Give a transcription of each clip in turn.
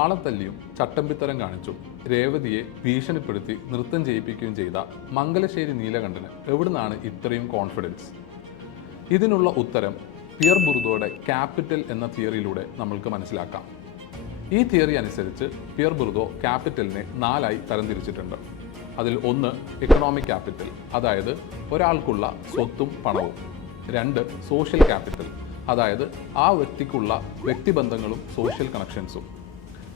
ആളത്തല്ലിയും ചട്ടമ്പിത്തരം കാണിച്ചു രേവതിയെ ഭീഷണിപ്പെടുത്തി നൃത്തം ചെയ്യിപ്പിക്കുകയും ചെയ്ത മംഗലശ്ശേരി നീലകണ്ഠന് എവിടുന്നാണ് ഇത്രയും കോൺഫിഡൻസ് ഇതിനുള്ള ഉത്തരം പിയർ ബുർദോയുടെ ക്യാപിറ്റൽ എന്ന തിയറിയിലൂടെ നമ്മൾക്ക് മനസ്സിലാക്കാം. ഈ തിയറി അനുസരിച്ച് പിയർ ബുർദോ ക്യാപിറ്റലിനെ നാലായി തരംതിരിച്ചിട്ടുണ്ട്. അതിൽ ഒന്ന് എക്കണോമിക് ക്യാപിറ്റൽ അതായത് ഒരാൾക്കുള്ള സ്വത്തും പണവും. രണ്ട് സോഷ്യൽ ക്യാപിറ്റൽ അതായത് ആ വ്യക്തിക്കുള്ള വ്യക്തിബന്ധങ്ങളും സോഷ്യൽ കണക്ഷൻസും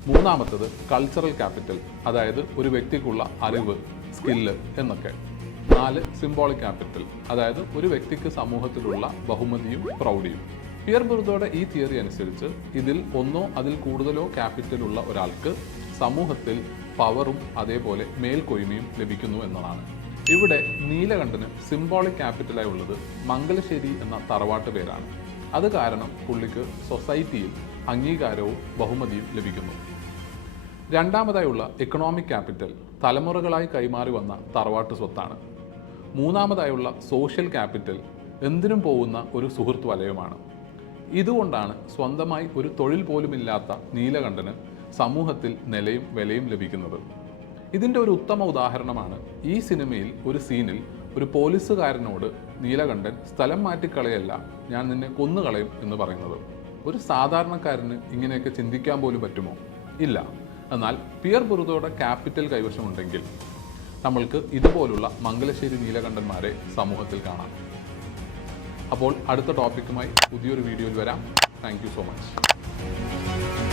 മൂന്നാമത്തത് കൾച്ചറൽ ക്യാപിറ്റൽ അതായത് ഒരു വ്യക്തിക്കുള്ള അറിവ് സ്കില്ല് എന്നൊക്കെ. നാല് സിംബോളിക് ക്യാപിറ്റൽ അതായത് ഒരു വ്യക്തിക്ക് സമൂഹത്തിലുള്ള ബഹുമതിയും പ്രൗഢിയും. പിയർ ബുർദോയുടെ ഈ തിയറി അനുസരിച്ച് ഇതിൽ ഒന്നോ അതിൽ കൂടുതലോ ക്യാപിറ്റൽ ഉള്ള ഒരാൾക്ക് സമൂഹത്തിൽ പവറും അതേപോലെ മേൽക്കൊയ്മയും ലഭിക്കുന്നു എന്നതാണ്. ഇവിടെ നീലകണ്ഠന് സിംബോളിക് ക്യാപിറ്റലായി ഉള്ളത് മംഗലശ്ശേരി എന്ന തറവാട്ട് പേരാണ്. അത് കാരണം പുള്ളിക്ക് സൊസൈറ്റിയിൽ അംഗീകാരവും ബഹുമതിയും ലഭിക്കുന്നു. രണ്ടാമതായുള്ള എക്കണോമിക് ക്യാപിറ്റൽ തലമുറകളായി കൈമാറി വന്ന തറവാട്ട് സ്വത്താണ്. മൂന്നാമതായുള്ള സോഷ്യൽ ക്യാപിറ്റൽ എന്തിനും പോകുന്ന ഒരു സുഹൃത്ത് വലയമാണ്. ഇതുകൊണ്ടാണ് സ്വന്തമായി ഒരു തൊഴിൽ പോലുമില്ലാത്ത നീലകണ്ഠന് സമൂഹത്തിൽ നിലയും വിലയും ലഭിക്കുന്നത്. ഇതിന്റെ ഒരു ഉത്തമ ഉദാഹരണമാണ് ഈ സിനിമയിൽ ഒരു സീനിൽ ഒരു പോലീസുകാരനോട് നീലകണ്ഠൻ സ്ഥലം മാറ്റിക്കളയല്ല ഞാൻ നിന്നെ കൊന്നുകളയും എന്ന് പറയുന്നത്. ഒരു സാധാരണക്കാരന് ഇങ്ങനെയൊക്കെ ചിന്തിക്കാൻ പോലും പറ്റുമോ? ഇല്ല. എന്നാൽ പിയർ ബുറുദോയുടെ ക്യാപിറ്റൽ കൈവശമുണ്ടെങ്കിൽ നമ്മൾക്ക് ഇതുപോലുള്ള മംഗലശ്ശേരി നീലകണ്ഠന്മാരെ സമൂഹത്തിൽ കാണാം. അപ്പോൾ അടുത്ത ടോപ്പിക്കുമായി പുതിയൊരു വീഡിയോയിൽ വരാം. Thank so much.